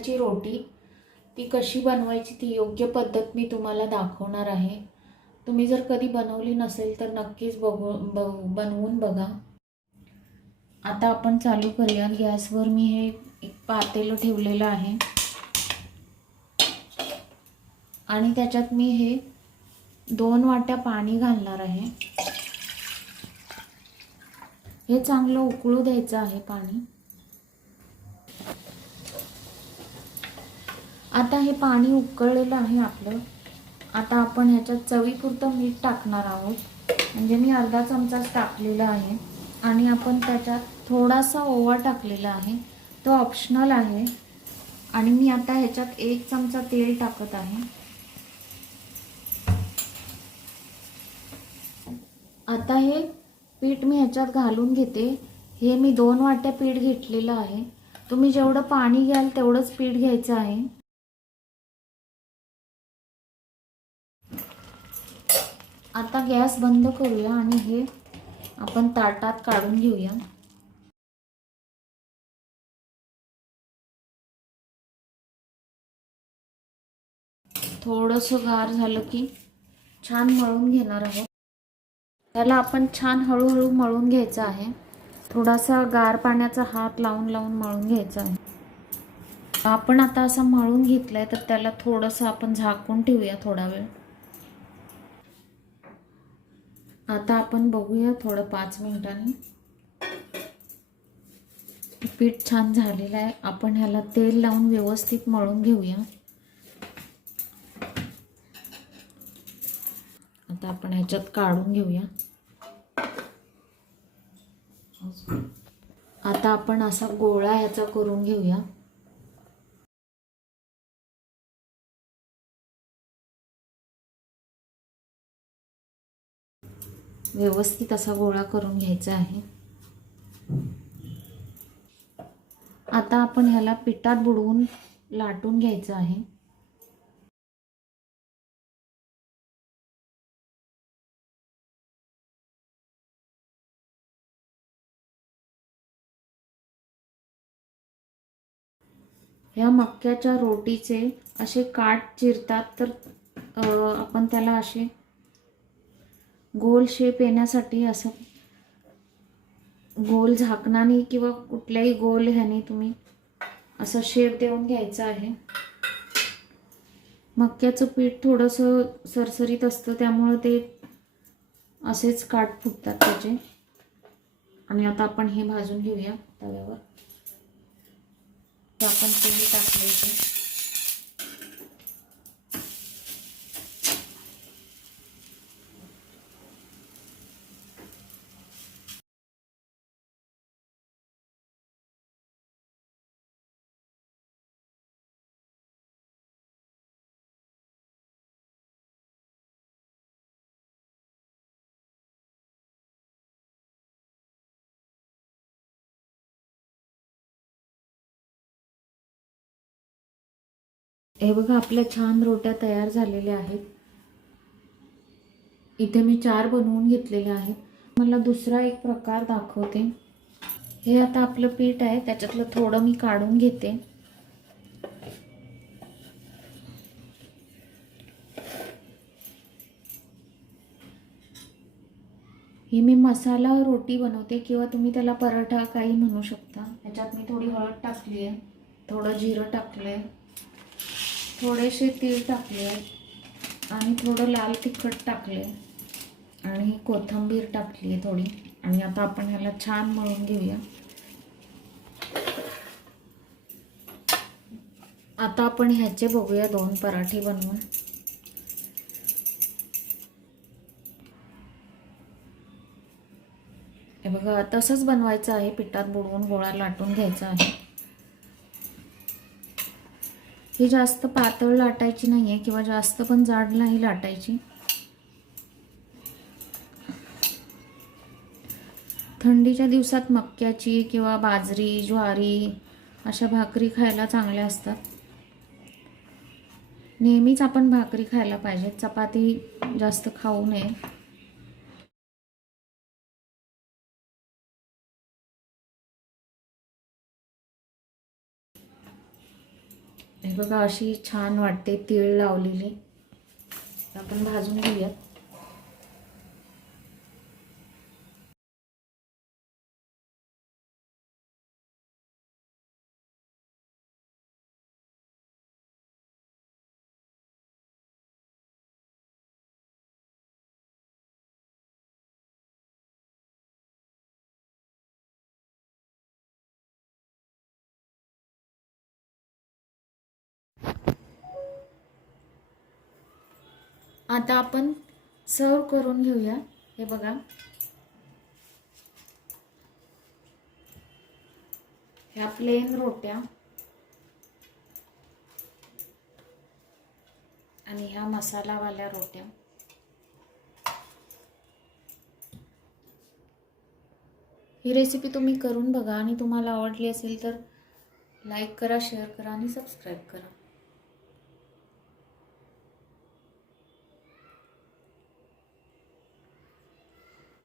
वाटाण्याची रोटी, ती कशी बनवायची ती योग्य पद्धत मी तुम्हाला दाखवणार आहे. तुम्ही जर कधी बनवली नसेल तर नक्कीच बनवून बघा. आता आपण चालू करूया. गॅसवर मी हे एक पातेलं ठेवलेलं आहे आणि त्याच्यात मी हे 2 वाट्या पाणी घालणार आहे. हे चांगलं उकळू द्यायचं आहे पाणी. आता हे पाणी उकळलेलं आहे आपलं. आता आपण ह्याच्यात चवीपुरतं मीठ टाकणार आहोत. म्हणजे मी अर्धा चमचाच टाकलेला आहे आणि आपण त्याच्यात थोडासा ओवा टाकलेला आहे. तो ऑप्शनल आहे. आणि मी आता ह्याच्यात 1 चमचा तेल टाकत आहे. आता हे पीठ मी ह्याच्यात घालून घेते. हे मी 2 वाट्या पीठ घेतलेलं आहे. तुम्ही जेवढं पाणी घ्याल तेवढंच पीठ घ्यायचं आहे. आता गॅस बंद करूया आणि हे आपण ताटात काढून घेऊया. थोडंसं गार झालं की छान मळून घेणार आहोत. त्याला आपण छान हळूहळू मळून घ्यायचं आहे. थोडासा गार पाण्याचा हात लावून लावून मळून घ्यायचा आहे. आपण आता असं मळून घेतलंय तर त्याला थोडंसं आपण झाकून ठेवूया थोडा वेळ. आता आपण बघूया थोडं 5 मिनिटांनी. पीठ छान झालेलं आहे. आपण ह्याला तेल लावून व्यवस्थित मळून घेऊया. आता आपण ह्याच्यात काढून घेऊया. आता आपण असा गोळा ह्याचा करून घेऊया. व्यवस्थित असा गोळा करून घ्यायचा आहे. आता आपण ह्याला पिठात बुडवून लाटून घ्यायचं आहे. ह्या मक्याच्या रोटीचे असे काठ चिरतात तर आपण त्याला असे गोल शेप येण्यासाठी असं गोल झाकणाने किंवा कुठल्याही गोल ह्याने तुम्ही असं शेप देऊन घ्यायचा आहे. मक्याचं पीठ थोडंसं सरसरीत असतं त्यामुळे ते असेच काठ फुटतात त्याचे. आणि आता आपण हे भाजून घेऊया तव्यावर. तर आपण तेल टाकले. हे बघा आपल्या छान रोट्या तयार झालेल्या आहेत. इथे मी 4 बनवून घेतलेल्या आहेत. मला दुसरा एक प्रकार दाखवते. हे आता आपलं पीठ आहे त्याच्यातलं थोडं मी काढून घेते. ही मी मसाला रोटी बनवते किंवा तुम्ही त्याला पराठा काही म्हणू शकता. ह्याच्यात मी थोडी हळद टाकली आहे, थोडं जिरं टाकलंय, थोडेसे तीळ टाकले आणि थोडं लाल तिखट टाकले आणि कोथिंबीर टाकली आहे थोडी. आणि आता आपण ह्याला छान मळून घेऊया. आता आपण ह्याचे बघूया 2 पराठे बनवून. हे बघा तसंच बनवायचं आहे. पिठात बुडवून गोळा लाटून घ्यायचा आहे. ही जास्त पातळ लाटायची नाहीये किंवा जास्त पण जाड नाही लाटायची. थंडीच्या दिवसात मक्याची किंवा बाजरी, ज्वारी अशा भाकरी खायला चांगल्या असतात. नेहमीच आपण भाकरी खायला पाहिजे, चपाती जास्त खाऊ नये. हे बघा अशी छान वाटते तीळ लावलेली. आपण भाजून घेऊयात. आता आपण सर्व करून घेऊया. हे बघा ह्या प्लेन रोट्या आणि ह्या मसालावाल्या रोट्या. ही रेसिपी तुम्ही करून बघा आणि तुम्हाला आवडली असेल तर लाईक करा, शेअर करा आणि सबस्क्राईब करा.